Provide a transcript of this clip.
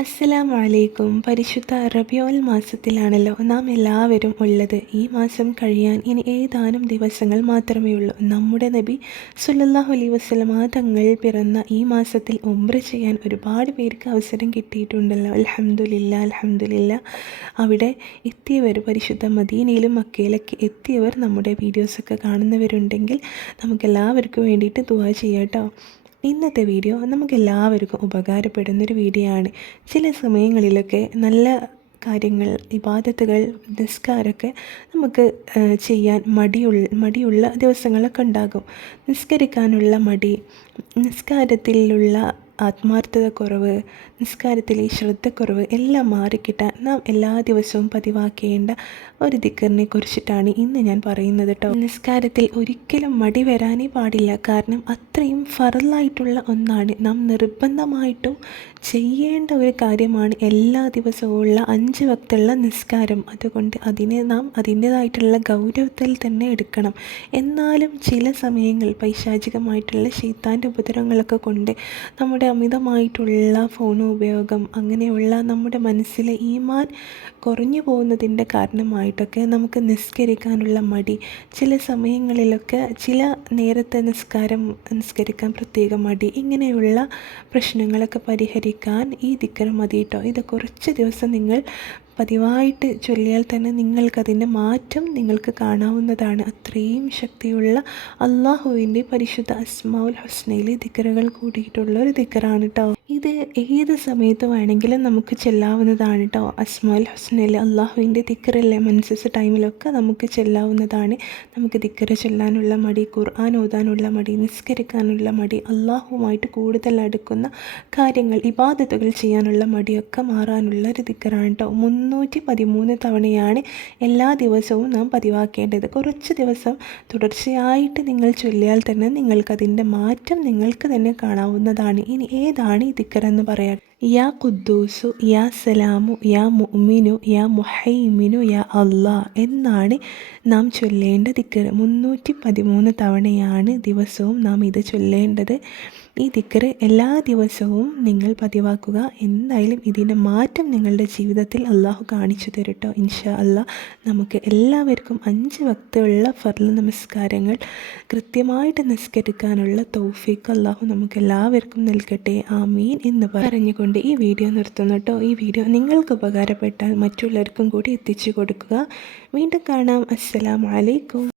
അസ്സലാമു അലൈക്കും പരിശുദ്ധ റബിയോൽ മാസത്തിലാണല്ലോ നാം എല്ലാവരും ഉള്ളത്. ഈ മാസം കഴിയാൻ ഇനി ഏതാനും ദിവസങ്ങൾ മാത്രമേ ഉള്ളൂ. നമ്മുടെ നബി സുല്ലാഹു അലൈഹി വസല്ലമ തങ്ങൾ പിറന്ന ഈ മാസത്തിൽ ഉംറ ചെയ്യാൻ ഒരുപാട് പേർക്ക് അവസരം കിട്ടിയിട്ടുണ്ടല്ലോ. അലഹമുല്ല അലഹമുല്ല അവിടെ എത്തിയവർ പരിശുദ്ധ മദീനയിലും മക്കയിലൊക്കെ എത്തിയവർ നമ്മുടെ വീഡിയോസൊക്കെ കാണുന്നവരുണ്ടെങ്കിൽ നമുക്കെല്ലാവർക്കും വേണ്ടിയിട്ട് ദുവാ ചെയ്യാം കേട്ടോ ഇന്നത്തെ വീഡിയോ നമുക്ക് എല്ലാവർക്കും ഉപകാരപ്പെടുന്നൊരു വീഡിയോ ആണ്. ചില സമയങ്ങളിലൊക്കെ നല്ല കാര്യങ്ങൾ ഇബാദത്തുകൾ നിസ്കാരമൊക്കെ നമുക്ക് ചെയ്യാൻ മടിയുള്ള മടിയുള്ള ദിവസങ്ങളൊക്കെ ഉണ്ടാകും. നിസ്കരിക്കാനുള്ള മടി നിസ്കാരത്തിലുള്ള ആത്മാർത്ഥത കുറവ് നിസ്കാരത്തിലെ ശ്രദ്ധക്കുറവ് എല്ലാം മാറിക്കിട്ടാൻ നാം എല്ലാ ദിവസവും പതിവാക്കേണ്ട ഒരു ദിക്കറിനെ കുറിച്ചിട്ടാണ് ഇന്ന് ഞാൻ പറയുന്നത് കേട്ടോ നിസ്കാരത്തിൽ ഒരിക്കലും മടി വരാനേ പാടില്ല. കാരണം അത്രയും ഫറലായിട്ടുള്ള ഒന്നാണ്. നാം നിർബന്ധമായിട്ടും ചെയ്യേണ്ട ഒരു കാര്യമാണ് എല്ലാ ദിവസവും ഉള്ള അഞ്ച് വക്തുള്ള നിസ്കാരം. അതുകൊണ്ട് അതിനെ നാം അതിന്റേതായിട്ടുള്ള ഗൗരവത്തിൽ തന്നെ എടുക്കണം. എന്നാലും ചില സമയങ്ങൾ പൈശാചികമായിട്ടുള്ള ശൈത്താന്റെ ഉപദ്രവങ്ങളൊക്കെ കൊണ്ട് നമ്മുടെ അമിതമായിട്ടുള്ള ഫോൺ ഉപയോഗം അങ്ങനെയുള്ള നമ്മുടെ മനസ്സിലെ ഈമാൻ കുറഞ്ഞു പോകുന്നതിന്റെ കാരണമായിട്ടൊക്കെ നമുക്ക് നിസ്കരിക്കാനുള്ള മടി. ചില സമയങ്ങളിലൊക്കെ ചില നേരത്തെ നിസ്കാരം നിസ്കരിക്കാൻ പ്രത്യേക മടി ഇങ്ങനെയുള്ള പ്രശ്നങ്ങളൊക്കെ പരിഹരിക്കാൻ ഈ ദിക്കർ മതി കേട്ടോ ഇത് കുറച്ച് ദിവസം നിങ്ങൾ പതിവായിട്ട് ചൊല്ലിയാൽ തന്നെ നിങ്ങൾക്കതിന്റെ മാറ്റം നിങ്ങൾക്ക് കാണാവുന്നതാണ്. അത്രയും ശക്തിയുള്ള അള്ളാഹുവിന്റെ പരിശുദ്ധ അസ്മാഉൽ ഹുസ്നയിലെ ദിക്കറുകൾ കൂടിയിട്ടുള്ള ഒരു ദിക്കറാണ് കേട്ടോ ഇത് ഏത് സമയത്ത് വേണമെങ്കിലും നമുക്ക് ചെല്ലാവുന്നതാണ് കേട്ടോ അസ്മാൽ ഹുസ്നയിൽ അള്ളാഹുവിന്റെ ദിക്കറല്ലേ മൻസസ് ടൈമിലൊക്കെ നമുക്ക് ചെല്ലാവുന്നതാണ്. നമുക്ക് തിക്കറ് ചെല്ലാനുള്ള മടി ഖുർആൻ ഓതാനുള്ള മടി നിസ്കരിക്കാനുള്ള മടി അള്ളാഹുവുമായിട്ട് കൂടുതൽ അടുക്കുന്ന കാര്യങ്ങൾ ഇബാദത്തുകൾ ചെയ്യാനുള്ള മടിയൊക്കെ മാറാനുള്ള ഒരു തിക്കറാണ് കേട്ടോ മുന്നൂറ്റി പതിമൂന്ന് തവണയാണ് എല്ലാ ദിവസവും നാം പതിവാക്കേണ്ടത്. കുറച്ച് ദിവസം തുടർച്ചയായിട്ട് നിങ്ങൾ ചൊല്ലിയാൽ തന്നെ നിങ്ങൾക്കതിന്റെ മാറ്റം നിങ്ങൾക്ക് തന്നെ കാണാവുന്നതാണ്. ഇനി ഏതാണ് ഈ ദിക്കർ എന്ന് യാ ഖുദ്ദൂസു യാ സലാമു യാ മുഅ്മിനു യാ മുഹൈമിനു യാ അള്ളാ എന്നാണ് നാം ചൊല്ലേണ്ട ദിക്കർ മുന്നൂറ്റി പതിമൂന്ന് തവണയാണ് ദിവസവും നാം ഇത് ചൊല്ലേണ്ടത്. ഈ ദിക്കർ എല്ലാ ദിവസവും നിങ്ങൾ പതിവാക്കുക. എന്തായാലും ഇതിന്റെ മാറ്റം നിങ്ങളുടെ ജീവിതത്തിൽ അള്ളാഹു കാണിച്ചു തരട്ടോ. ഇൻഷാ അള്ളാഹ് നമുക്ക് എല്ലാവർക്കും അഞ്ച് വക്തുള്ള ഫർൾ നമസ്കാരങ്ങൾ കൃത്യമായിട്ട് നിസ്കരിക്കാനുള്ള തൗഫീഖ് അള്ളാഹു നമുക്ക് എല്ലാവർക്കും നൽകട്ടെ. ആമീൻ എന്ന് പറഞ്ഞുകൊണ്ട് ഈ വീഡിയോ നിർത്തുന്നു കേട്ടോ. ഈ വീഡിയോ നിങ്ങൾക്ക് ഉപകാരപ്പെട്ടാൽ മറ്റുള്ളവർക്കും കൂടി എത്തിച്ചു കൊടുക്കുക. വീണ്ടും കാണാം. അസ്സലാമു അലൈക്കും.